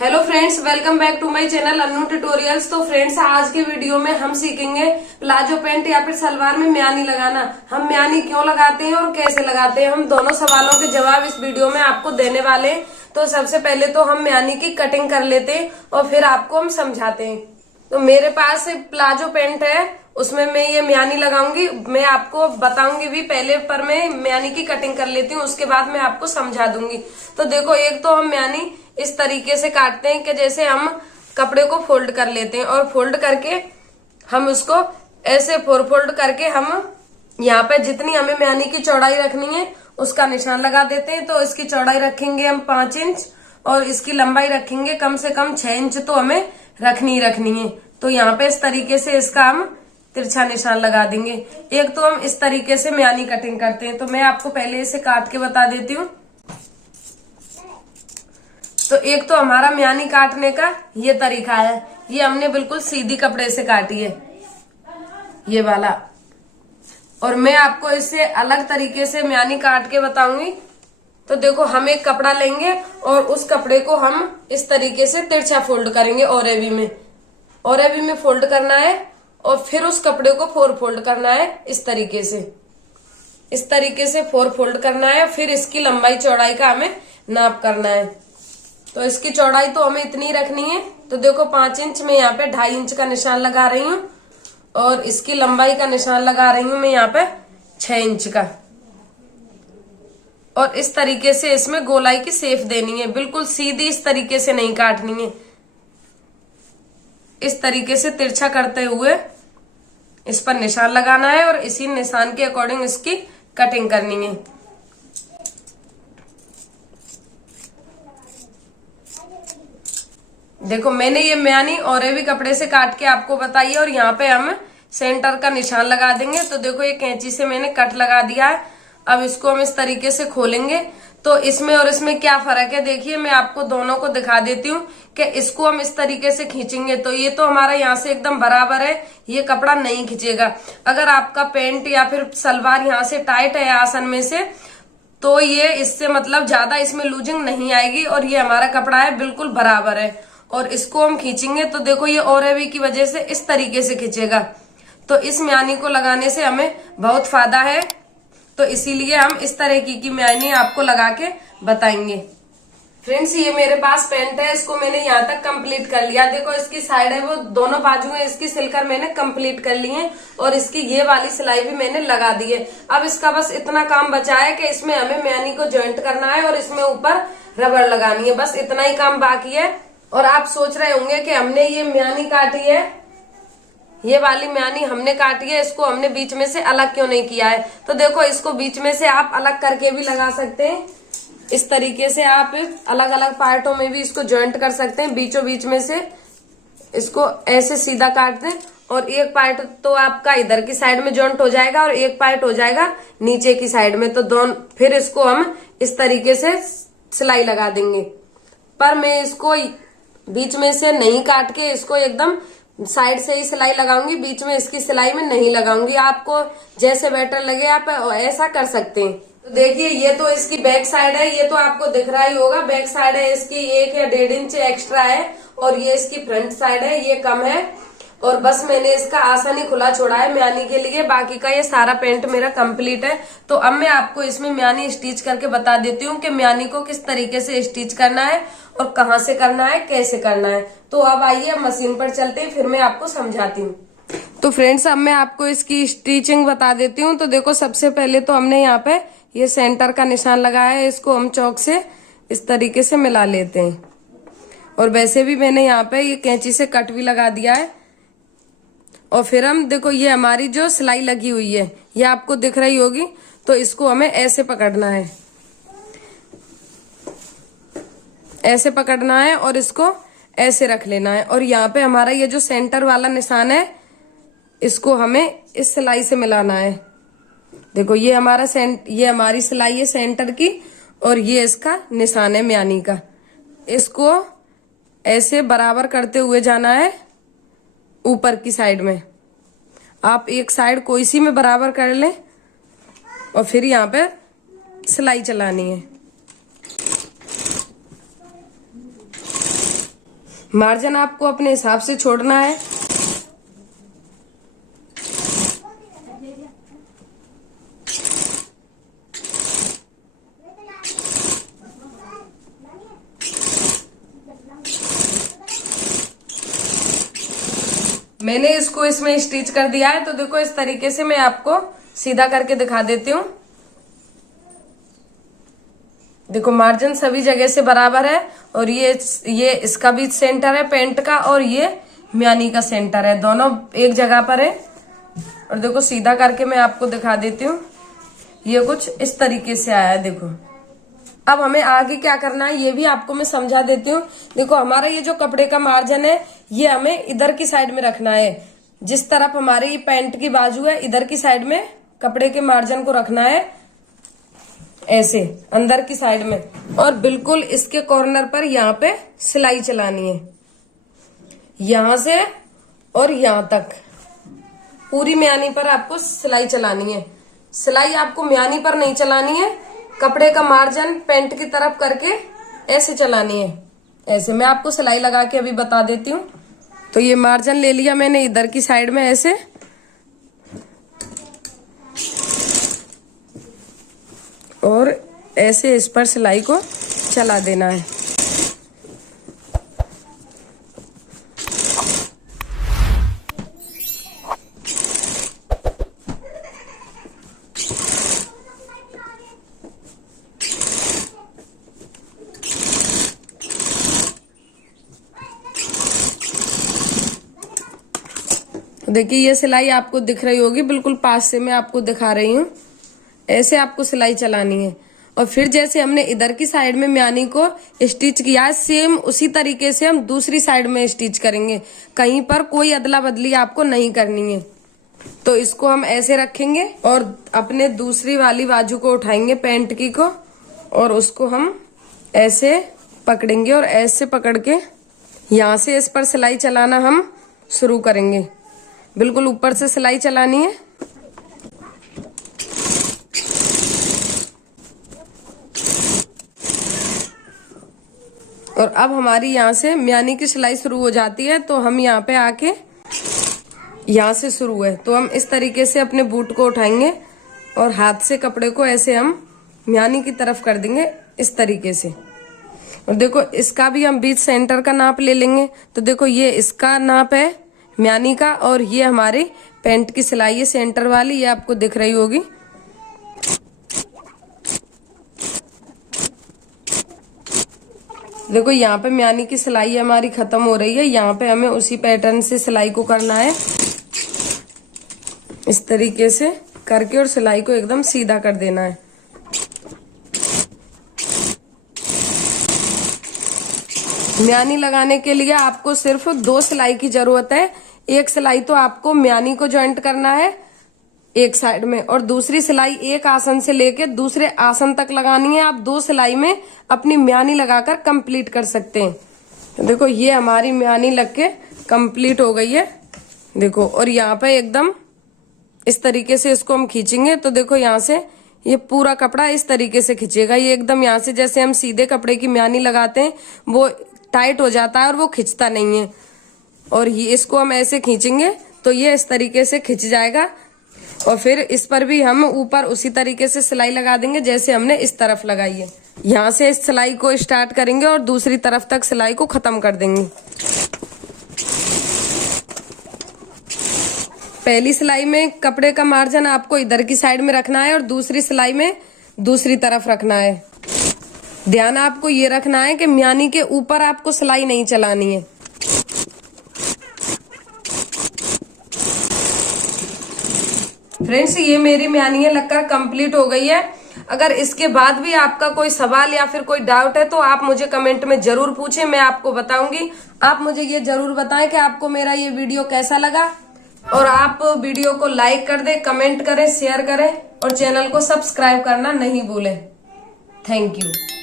Hello friends, welcome back to my channel Annu tutorials. तो friends, आज के वीडियो में हम सीखेंगे प्लाजो पैंट या फिर सलवार में म्यानी लगाना। हम म्यानी क्यों लगाते हैं और कैसे लगाते हैं, हम दोनों सवालों के जवाब इस वीडियो में आपको देने वाले हैं। तो सबसे पहले तो हम म्यानी की कटिंग कर लेते हैं और फिर आपको हम समझाते हैं। तो मेरे पास प्लाजो पैंट है, उसमें मैं ये म्यानी लगाऊंगी। मैं आपको बताऊंगी भी पहले, पर मैं म्यानी की कटिंग कर लेती हूँ, उसके बाद मैं आपको समझा दूंगी। तो देखो, एक तो हम म्यानी इस तरीके से काटते हैं कि जैसे हम कपड़े को फोल्ड कर लेते हैं और फोल्ड करके हम उसको ऐसे फोल्ड करके हम यहाँ पे जितनी हमें म्यानी की चौड़ाई रखनी है उसका निशान लगा देते हैं। तो इसकी चौड़ाई रखेंगे हम 5 इंच और इसकी लंबाई रखेंगे कम से कम 6 इंच, तो हमें रखनी है। तो यहाँ पे इस तरीके से इसका हम तिरछा निशान लगा देंगे। एक तो हम इस तरीके से म्यानी कटिंग करते हैं, तो मैं आपको पहले इसे काट के बता देती हूँ। तो एक तो हमारा म्यानी काटने का ये तरीका है, ये हमने बिल्कुल सीधी कपड़े से काटी है, ये वाला। और मैं आपको इससे अलग तरीके से म्यानी काट के बताऊंगी। तो देखो, हम एक कपड़ा लेंगे और उस कपड़े को हम इस तरीके से तिरछा फोल्ड करेंगे, ओरेवी में फोल्ड करना है और फिर उस कपड़े को 4 फोल्ड करना है। इस तरीके से 4 फोल्ड करना है। फिर इसकी लंबाई चौड़ाई का हमें नाप करना है। तो इसकी चौड़ाई तो हमें इतनी रखनी है। तो देखो, 5 इंच में यहाँ पे 2.5 इंच का निशान लगा रही हूँ और इसकी लंबाई का निशान लगा रही हूँ मैं यहाँ पे 6 इंच का। और इस तरीके से इसमें गोलाई की शेप देनी है, बिल्कुल सीधी इस तरीके से नहीं काटनी है। इस तरीके से तिरछा करते हुए इस पर निशान लगाना है और इसी निशान के अकॉर्डिंग इसकी कटिंग करनी है। देखो, मैंने ये म्यानी ओरेवी कपड़े से काट के आपको बताई है और यहाँ पे हम सेंटर का निशान लगा देंगे। तो देखो, ये कैंची से मैंने कट लगा दिया है। अब इसको हम इस तरीके से खोलेंगे। तो इसमें और इसमें क्या फर्क है, देखिए मैं आपको दोनों को दिखा देती हूँ कि इसको हम इस तरीके से खींचेंगे तो ये तो हमारा यहाँ से एकदम बराबर है, ये कपड़ा नहीं खींचेगा। अगर आपका पैंट या फिर सलवार यहाँ से टाइट है आसन में से, तो ये इससे मतलब ज्यादा इसमें लूजिंग नहीं आएगी और ये हमारा कपड़ा है बिल्कुल बराबर है। और इसको हम खींचेंगे तो देखो, ये ओरेवी की वजह से इस तरीके से खींचेगा। तो इस म्यानी को लगाने से हमें बहुत फायदा है, तो इसीलिए हम इस तरह की म्यानी आपको लगा के बताएंगे। फ्रेंड्स, ये मेरे पास पैंट है, इसको मैंने यहाँ तक कंप्लीट कर लिया। देखो, इसकी साइड है वो दोनों बाजू है, इसकी सिलकर मैंने कंप्लीट कर ली है और इसकी ये वाली सिलाई भी मैंने लगा दी है। अब इसका बस इतना काम बचा है कि इसमें हमें म्यानी को ज्वाइंट करना है और इसमें ऊपर रबड़ लगानी है, बस इतना ही काम बाकी है। और आप सोच रहे होंगे कि हमने ये म्यानी काटी है, ये वाली म्यानी हमने काटी है, इसको हमने बीच में से अलग क्यों नहीं किया है। तो देखो, इसको बीच में से आप अलग करके भी लगा सकते हैं। इस तरीके से आप अलग अलग पार्टों में भी इसको ज्वाइंट कर सकते हैं। बीचों बीच में से इसको ऐसे सीधा काट दें और एक पार्ट तो आपका इधर की साइड में ज्वाइंट हो जाएगा और एक पार्ट हो जाएगा नीचे की साइड में। तो दोनों फिर इसको हम इस तरीके से सिलाई लगा देंगे। पर मैं इसको बीच में से नहीं काट के इसको एकदम साइड से ही सिलाई लगाऊंगी, बीच में इसकी सिलाई में नहीं लगाऊंगी। आपको जैसे बेटर लगे आप ऐसा कर सकते हैं। तो देखिए, ये तो इसकी बैक साइड है, ये तो आपको दिख रहा ही होगा। बैक साइड है इसकी 1 या 1.5 इंच एक्स्ट्रा है और ये इसकी फ्रंट साइड है, ये कम है। और बस मैंने इसका आसन ही खुला छोड़ा है म्यानी के लिए, बाकी का ये सारा पैंट मेरा कंप्लीट है। तो अब मैं आपको इसमें म्यानी स्टिच करके बता देती हूँ कि म्यानी को किस तरीके से स्टिच करना है और कहाँ से करना है, कैसे करना है। तो अब आइए मशीन पर चलते हैं, फिर मैं आपको समझाती हूँ। तो फ्रेंड्स, अब मैं आपको इसकी स्टिचिंग बता देती हूँ। तो देखो, सबसे पहले तो हमने यहाँ पे ये सेंटर का निशान लगाया है, इसको हम चौक से इस तरीके से मिला लेते हैं। और वैसे भी मैंने यहाँ पे ये कैंची से कट भी लगा दिया है। और फिर हम देखो, ये हमारी जो सिलाई लगी हुई है ये आपको दिख रही होगी। तो इसको हमें ऐसे पकड़ना है, ऐसे पकड़ना है और इसको ऐसे रख लेना है। और यहाँ पे हमारा ये जो सेंटर वाला निशान है, इसको हमें इस सिलाई से मिलाना है। देखो, ये हमारा ये हमारी सिलाई है सेंटर की और ये इसका निशान है म्यानी का। इसको ऐसे बराबर करते हुए जाना है ऊपर की साइड में। आप एक साइड कोई सी में बराबर कर लें और फिर यहाँ पे सिलाई चलानी है। मार्जिन आपको अपने हिसाब से छोड़ना है। मैंने इसको इसमें स्टिच कर दिया है, तो देखो इस तरीके से मैं आपको सीधा करके दिखा देती हूँ। देखो मार्जिन सभी जगह से बराबर है और ये इसका भी सेंटर है पेंट का और ये म्यानी का सेंटर है, दोनों एक जगह पर है। और देखो सीधा करके मैं आपको दिखा देती हूँ, ये कुछ इस तरीके से आया है। देखो अब हमें आगे क्या करना है ये भी आपको मैं समझा देती हूँ। देखो हमारा ये जो कपड़े का मार्जिन है ये हमें इधर की साइड में रखना है। जिस तरफ हमारे ये पैंट की बाजू है इधर की साइड में कपड़े के मार्जिन को रखना है, ऐसे अंदर की साइड में। और बिल्कुल इसके कॉर्नर पर यहाँ पे सिलाई चलानी है, यहां से और यहां तक पूरी म्यानी पर आपको सिलाई चलानी है। सिलाई आपको म्यानी पर नहीं चलानी है, कपड़े का मार्जिन पेंट की तरफ करके ऐसे चलानी है। ऐसे मैं आपको सिलाई लगा के अभी बता देती हूँ। तो ये मार्जिन ले लिया मैंने इधर की साइड में ऐसे, और ऐसे इस पर सिलाई को चला देना है। देखिए ये सिलाई आपको दिख रही होगी, बिल्कुल पास से मैं आपको दिखा रही हूँ। ऐसे आपको सिलाई चलानी है और फिर जैसे हमने इधर की साइड में म्यानी को स्टिच किया है सेम उसी तरीके से हम दूसरी साइड में स्टिच करेंगे। कहीं पर कोई अदला बदली आपको नहीं करनी है। तो इसको हम ऐसे रखेंगे और अपने दूसरी वाली बाजू को उठाएंगे पेंट की को, और उसको हम ऐसे पकड़ेंगे और ऐसे पकड़ के यहाँ से इस पर सिलाई चलाना हम शुरू करेंगे। बिल्कुल ऊपर से सिलाई चलानी है। और अब हमारी यहाँ से म्यानी की सिलाई शुरू हो जाती है, तो हम यहाँ पे आके यहाँ से शुरू है तो हम इस तरीके से अपने बूट को उठाएंगे और हाथ से कपड़े को ऐसे हम म्यानी की तरफ कर देंगे इस तरीके से। और देखो इसका भी हम बीच सेंटर का नाप ले लेंगे। तो देखो ये इसका नाप है म्यानी का, और ये हमारी पैंट की सिलाई है सेंटर वाली, ये आपको दिख रही होगी। देखो यहाँ पे म्यानी की सिलाई हमारी खत्म हो रही है, यहाँ पे हमें उसी पैटर्न से सिलाई को करना है इस तरीके से करके, और सिलाई को एकदम सीधा कर देना है। म्यानी लगाने के लिए आपको सिर्फ 2 सिलाई की जरूरत है। एक सिलाई तो आपको म्यानी को जॉइंट करना है एक साइड में, और दूसरी सिलाई एक आसन से लेके दूसरे आसन तक लगानी है। आप 2 सिलाई में अपनी म्यानी लगाकर कंप्लीट कर सकते हैं। तो देखो ये हमारी म्यानी लग के कंप्लीट हो गई है। देखो और यहाँ पे एकदम इस तरीके से इसको हम खींचेंगे तो देखो यहाँ से ये पूरा कपड़ा इस तरीके से खींचेगा। ये एकदम यहाँ से जैसे हम सीधे कपड़े की म्यानी लगाते हैं वो टाइट हो जाता है और वो खिंचता नहीं है। और ये इसको हम ऐसे खींचेंगे तो ये इस तरीके से खिंच जाएगा। और फिर इस पर भी हम ऊपर उसी तरीके से सिलाई लगा देंगे जैसे हमने इस तरफ लगाई है। यहाँ से इस सिलाई को स्टार्ट करेंगे और दूसरी तरफ तक सिलाई को खत्म कर देंगे। पहली सिलाई में कपड़े का मार्जिन आपको इधर की साइड में रखना है और दूसरी सिलाई में दूसरी तरफ रखना है। ध्यान आपको ये रखना है कि म्यानी के ऊपर आपको सिलाई नहीं चलानी है। फ्रेंड्स ये मेरी म्यानी लगकर कंप्लीट हो गई है। अगर इसके बाद भी आपका कोई सवाल या फिर कोई डाउट है तो आप मुझे कमेंट में जरूर पूछें, मैं आपको बताऊंगी। आप मुझे ये जरूर बताएं कि आपको मेरा ये वीडियो कैसा लगा, और आप वीडियो को लाइक कर दें, कमेंट करें, शेयर करें और चैनल को सब्सक्राइब करना नहीं भूलें। Thank you.